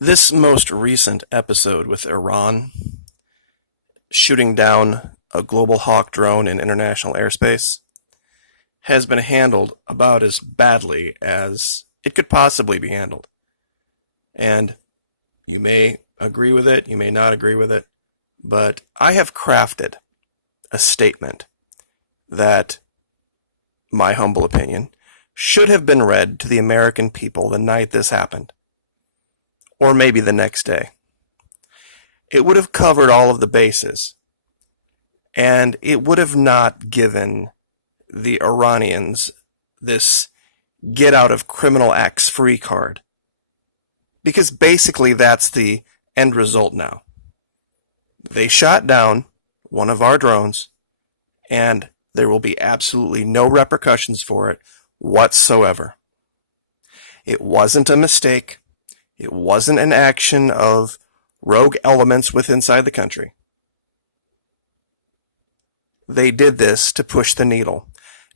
This most recent episode with Iran shooting down a Global Hawk drone in international airspace has been handled about as badly as it could possibly be handled. And you may agree with it, you may not agree with it, but I have crafted a statement that, my humble opinion, should have been read to the American people the night this happened, or maybe the next day. It would have covered all of the bases, and it would have not given the Iranians this get out of criminal acts free card. Because basically that's the end result now. They shot down one of our drones, and there will be absolutely no repercussions for it whatsoever. It wasn't a mistake. It wasn't an action of rogue elements inside the country. They did this to push the needle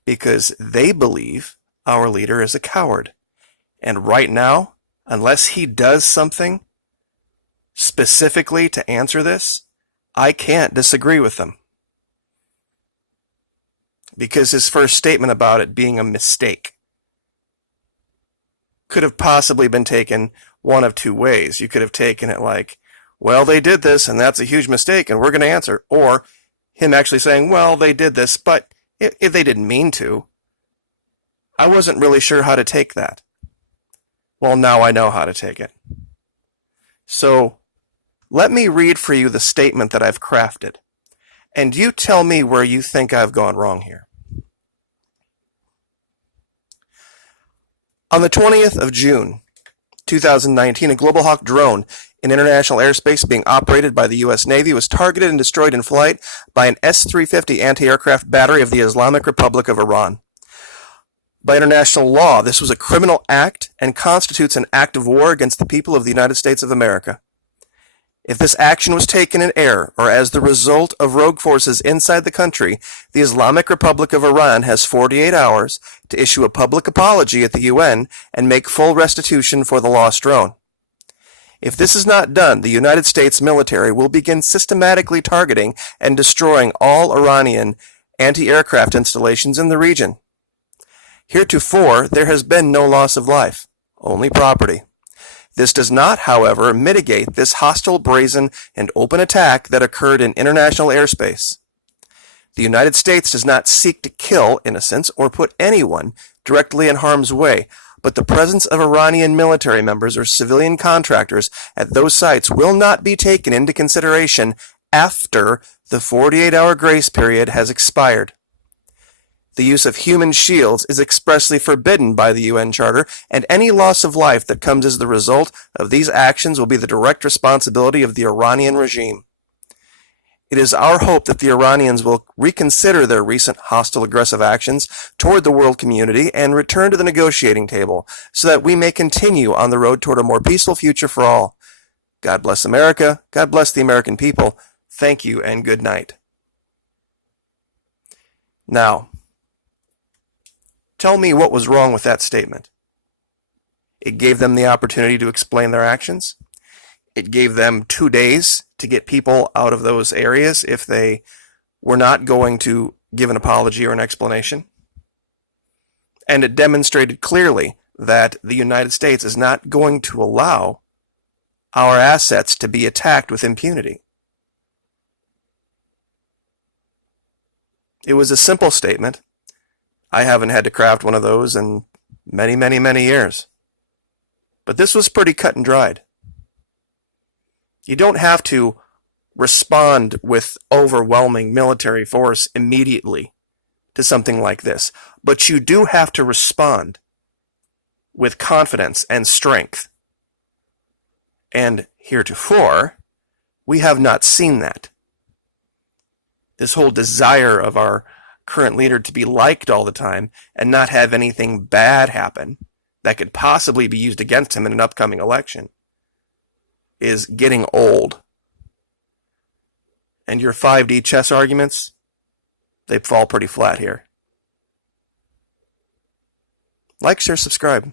because they believe our leader is a coward. And right now, unless he does something specifically to answer this, I can't disagree with them. Because his first statement about it being a mistake could have possibly been taken one of two ways. You could have taken it like, well, they did this and that's a huge mistake and we're going to answer. Or him actually saying, well, they did this, but if they didn't mean to. I wasn't really sure how to take that. Well, now I know how to take it. So let me read for you the statement that I've crafted. And you tell me where you think I've gone wrong here. On the 20th of June, 2019, a Global Hawk drone in international airspace being operated by the U.S. Navy was targeted and destroyed in flight by an S-350 anti-aircraft battery of the Islamic Republic of Iran. By international law, this was a criminal act and constitutes an act of war against the people of the United States of America. If this action was taken in error or as the result of rogue forces inside the country, the Islamic Republic of Iran has 48 hours to issue a public apology at the UN and make full restitution for the lost drone. If this is not done, the United States military will begin systematically targeting and destroying all Iranian anti-aircraft installations in the region. Heretofore, there has been no loss of life, only property. This does not, however, mitigate this hostile, brazen, and open attack that occurred in international airspace. The United States does not seek to kill innocents or put anyone directly in harm's way, but the presence of Iranian military members or civilian contractors at those sites will not be taken into consideration after the 48-hour grace period has expired. The use of human shields is expressly forbidden by the UN Charter, and any loss of life that comes as the result of these actions will be the direct responsibility of the Iranian regime. It is our hope that the Iranians will reconsider their recent hostile aggressive actions toward the world community and return to the negotiating table so that we may continue on the road toward a more peaceful future for all. God bless America. God bless the American people. Thank you and good night. Now, tell me what was wrong with that statement. It gave them the opportunity to explain their actions. It gave them 2 days to get people out of those areas if they were not going to give an apology or an explanation. And it demonstrated clearly that the United States is not going to allow our assets to be attacked with impunity. It was a simple statement. I haven't had to craft one of those in many, many, many years. But this was pretty cut and dried. You don't have to respond with overwhelming military force immediately to something like this, but you do have to respond with confidence and strength. And heretofore, we have not seen that. This whole desire of our current leader to be liked all the time and not have anything bad happen that could possibly be used against him in an upcoming election is getting old. And your 5D chess arguments, they fall pretty flat here. Like, share, subscribe.